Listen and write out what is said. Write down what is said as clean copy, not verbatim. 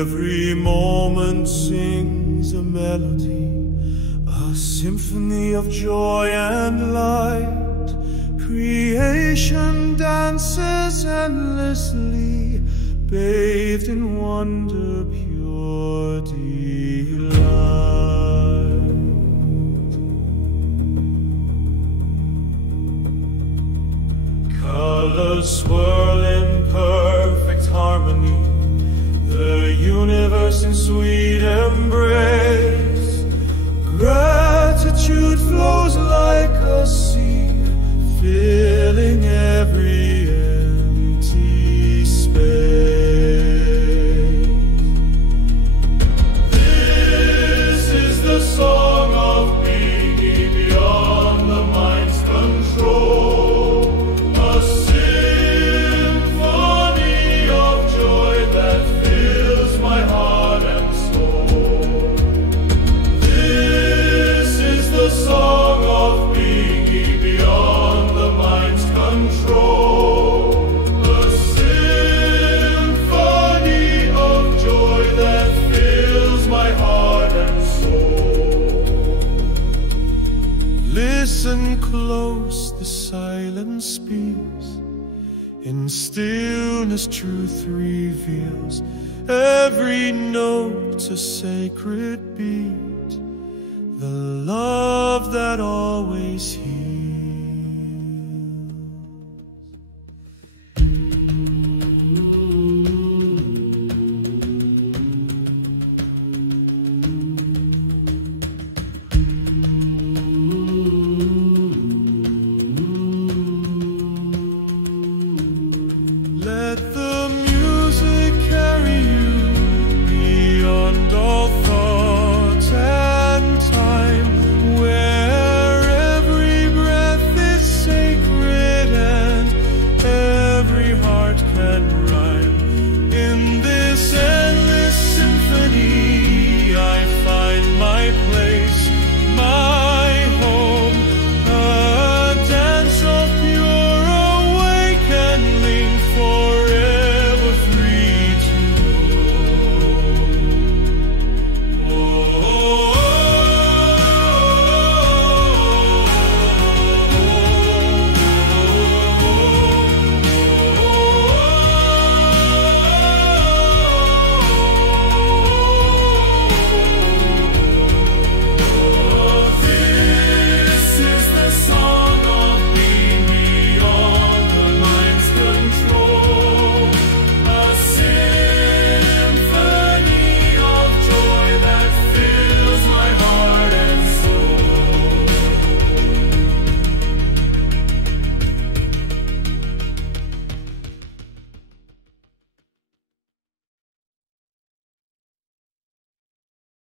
Every moment sings a melody, a symphony of joy and light. Creation dances endlessly, bathed in wonder, pure delight. Colors swirl in perfect harmony, the universe in sweet embrace. Gratitude flows like a sea, filling every empty space. This is the song of being beyond the mind's control, a symphony of joy that fills my heart and soul. This is the song of being beyond the mind's control, a symphony of joy that fills my heart and soul. Listen close, the silence speaks. In stillness truth reveals, every note's a sacred beat, the love that always heals. Let